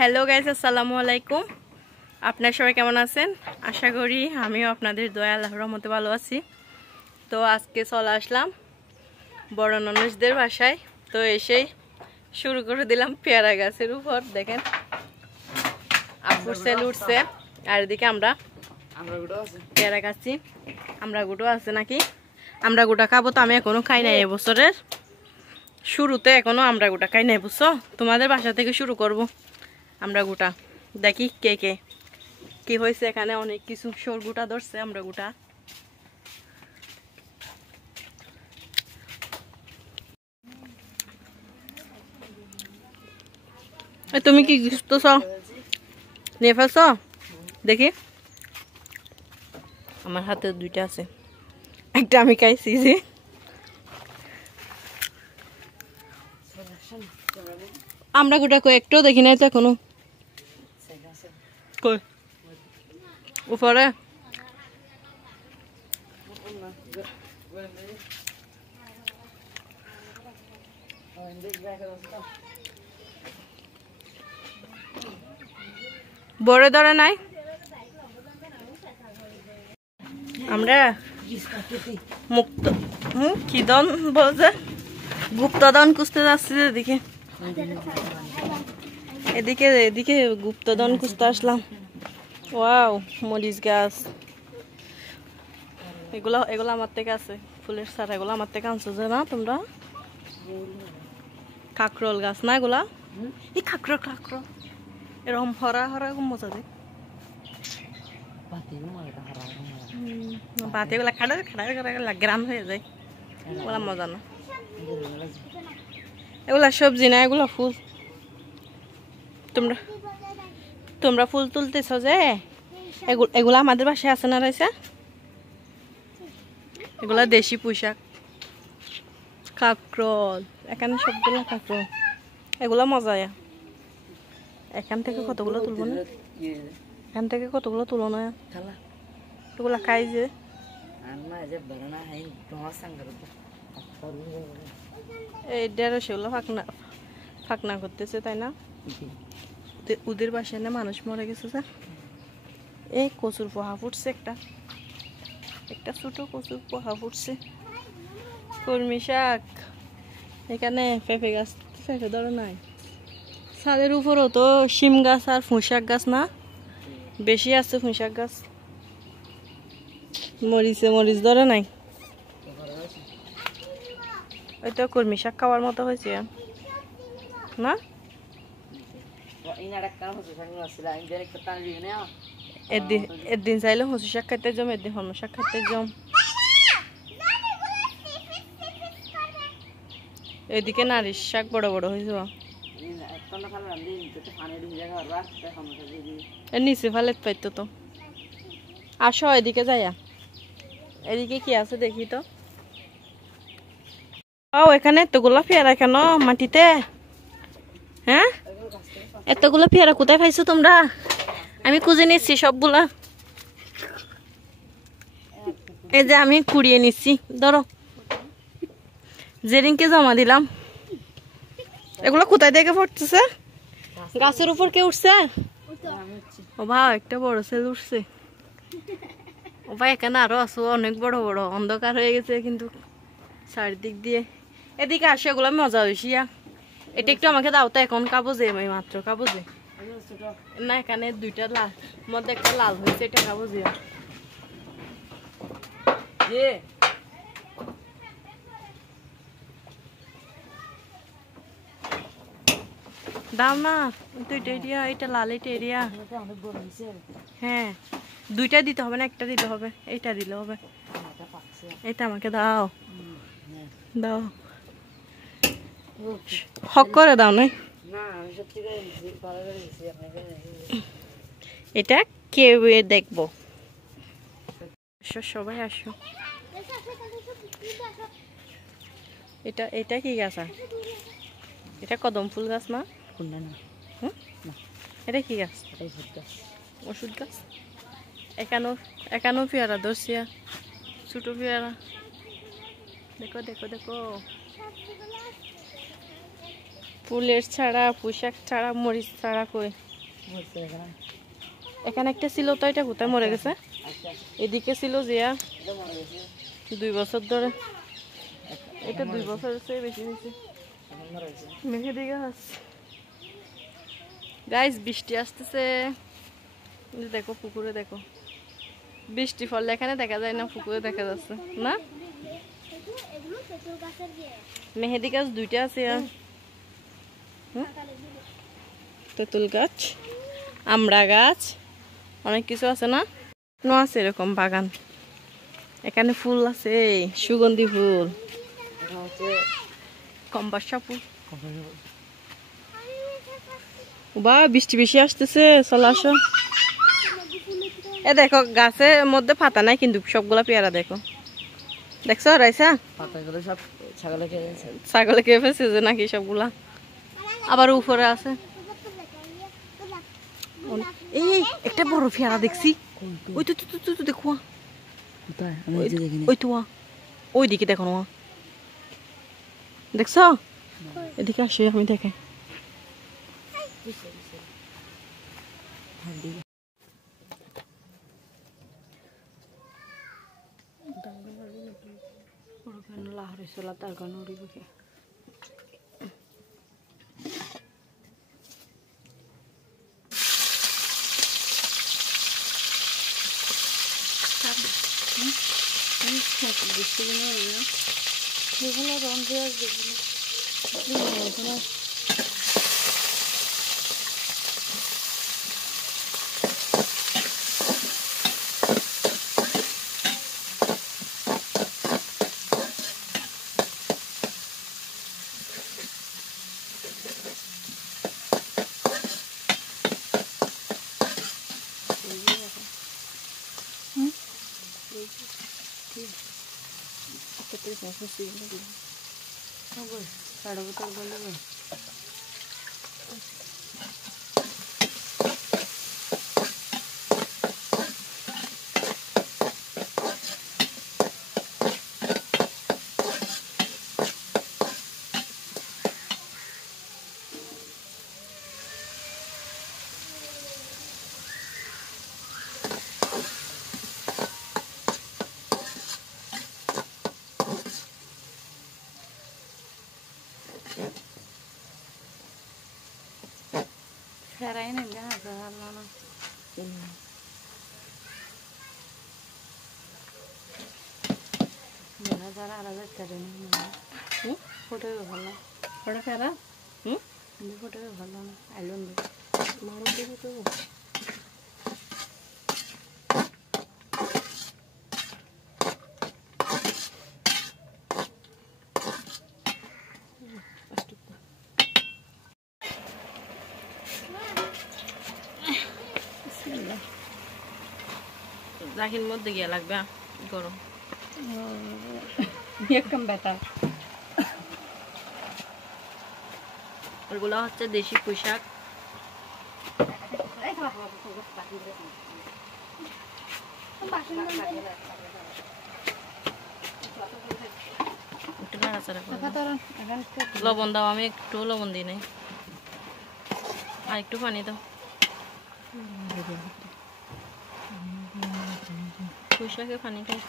Hello guys, আসসালামু আলাইকুম। আপনারা সবাই কেমন আছেন? আশা করি আমিও আপনাদের দয়া আল্লাহর রহমতে ভালো আছি। তো আজকে চলে আসলাম বড় ননসদের বাসায়। তো এসেই শুরু করে দিলাম পেয়ারা গাছের উপর। দেখেন আপুর সেল উঠছে, আর এদিকে আমরা পেয়ারা গাছি আমরা গুটো আছে নাকি আমরা গোটা খাবো। তো আমি এখনো খাই নাই, এবছরের শুরুতে এখনো আমরা গোটা খাই নাই, বুঝছো? তোমাদের বাসা থেকে শুরু করব আমরা গোটা। দেখি কে কে কি হয়েছে। এখানে অনেক কিছু সর গোটা ধরছে আমরা গোটা। তুমি কি গুছতেছ? নিয়ে ফেলছ? দেখি, আমার হাতে দুইটা আছে, একটা আমি খাইছি যে। আমরা গোটা কই একটাও দেখি নাই তো এখনো। কই উপরে? বড় ধরে নাই। আমরা মুক্ত কি দন বলছে, গুপ্তদন খুঁজতে যাচ্ছি। এদিকে এদিকে এদিকে গুপ্তদন খুঁজতে আসলাম। ওয়াও, মরিচ গাছ। এগুলো এগুলো আমার থেকে আছে, ফুলের সারা। এগুলো আমার থেকে আনছো যে না তোমরা? কাকরোল গাছ না এগুলা? এই কাকরোল কাকরোল এরকম হরা হরা মজা দেয়। বাতি গুলা খাড়া খাড়া গ্রাম হয়ে যায়, ওগুলা মজা না। এগুলা সবজি না, এগুলা ফুল। তোমরা তোমরা ফুল তুলতেছ যে, এগুলা আমাদের বাসায় আছে না রয়েছে। এগুলা দেশি পোশাক। কাকরোল, এখানে সবগুলো কাকরোল। এগুলা মজা। এখান থেকে কতগুলো তুলবো না, এখান থেকে কতগুলো তুলো না, এগুলা খাই যে। এই দেড় সেগুলো ফাঁকনা ফাঁকনা করতেছে, তাই না? ওদের বাসায় না মানুষ মরে গেছে স্যার। এই কচুর পোহা ফুটছে, একটা একটা ছোট কচুর পোহা ফুটছে। কলমি শাক। এখানে পেঁপে গাছ, পেঁপে ধরে নাই। ছাদের উপরও তো শিম গাছ আর ফুঁশাক গাছ না বেশি আছে। ফুঁশাক গাছ, মরিচে মরিচ ধরে নাই। ওই তো কলমি শাক খাওয়ার মতো হয়েছে না? একদিন চাইলে হসু শাক খাইতে যাম, একদিন হনু শাক খাইতে যাম। এদিকে নারিশ শাক বড় বড় হয়েছে, নিচে ফালে পাইতো তো। আসো এদিকে যাইয়া, এদিকে কি আছে দেখি তো। ও এখানে এতগুলো পেয়ারা কেন মাটিতে? হ্যাঁ, এতগুলো পেয়ারা কোথায় পাইছো তোমরা? আমি খুঁজে নিচ্ছি সবগুলা। এই যে আমি কুড়িয়ে নিচ্ছি, ধরো। জেরিংকে জমা দিলাম। এগুলো কোথায় থেকে পড়তেছে? গাছের উপর কে উঠছে? ও ভাই, একটা বড় সেল উঠছে। ও ভাই, এখানে আরো আছে অনেক বড় বড়। অন্ধকার হয়ে গেছে কিন্তু চারিদিক দিয়ে। এদিকে আসে, এগুলো মজা হয়েছি। এটা একটু আমাকে দাও তো, এখন খাবো যে, আমি মাত্র খাবো যে। না, এখানে দুইটা লাল মধ্যে একটা লাল হয়েছে, এটা খাবো যে। দাও না দুইটা এরিয়া, এটা লাল, এটা এরিয়া। হ্যাঁ, দুইটা দিতে হবে না, একটা দিলে হবে। এইটা দিলে হবে। এটা আমাকে দাও, দাও। হক করে দাও না। এটা কেউ দেখবো। সবাই আসো। এটা এটা কি গাছ? এটা কদম ফুল গাছ না? এটা কি গাছ? ওষুধ গাছ। এখানেও এখানেও পেয়ারা ধরছি, ছোট পেয়ারা। দেখো দেখো দেখো, ফুলের ছাড়া, পোশাক ছাড়া, মরিচ ছাড়া কই? এখানে একটা ছিল তো, এটা কোথায় মরে গেছে? এদিকে ছিল জিয়া 2 বছর ধরে, এটা 2 বছরের চেয়ে বেশি হয়েছে। মেহেদি গাছ। গাইস বৃষ্টি আসতেছে, দেখো পুকুরে, দেখো বৃষ্টি ফলে এখানে দেখা যায় না, পুকুরে দেখা যাচ্ছে না। মেহেদি গাছ 2টা আছে, তেঁতুল গাছ, আমড়া গাছ, অনেক কিছু আছে না, আছে এরকম বাগান। এখানে ফুল আছে, সুগন্ধি ফুল, কম্বাসা ফুল। বা বৃষ্টি বেশি আসতেছে, চলে আসো। এ দেখো গাছের মধ্যে পাতা নাই কিন্তু সবগুলা পেয়ারা, দেখো দেখছো রাইসা, পাতাগুলো সব ছাগলে খেয়ে ফেলছে নাকি সবগুলা, আবার উপরে আছে। এই একটা বড় পেয়ারা দেখছি, ওই তো তো দেখো, ওই তো ওই দিকে দেখো না, দেখছো? এদিকে আসে, আমি দেখে তার গান উড়িবে। বিভিন্ন রঙ দেওয়া যেগুলো साढ़े बता बोलेगा Sarain enggak agak lama. Mana cara ada cari ni? Foto itu bhala. Foto cara? Ini foto itu bhala. Alun tu. Maru tu tu. রাখির মধ্যে গিয়ে লাগবে গরম একদম বেটার। ওগুলো হচ্ছে দেশি পোশাক, লবণ দাও, আমি একটু লবণ দিই নাই, আর একটু পানি দাও। পোশাকে পানি খাই।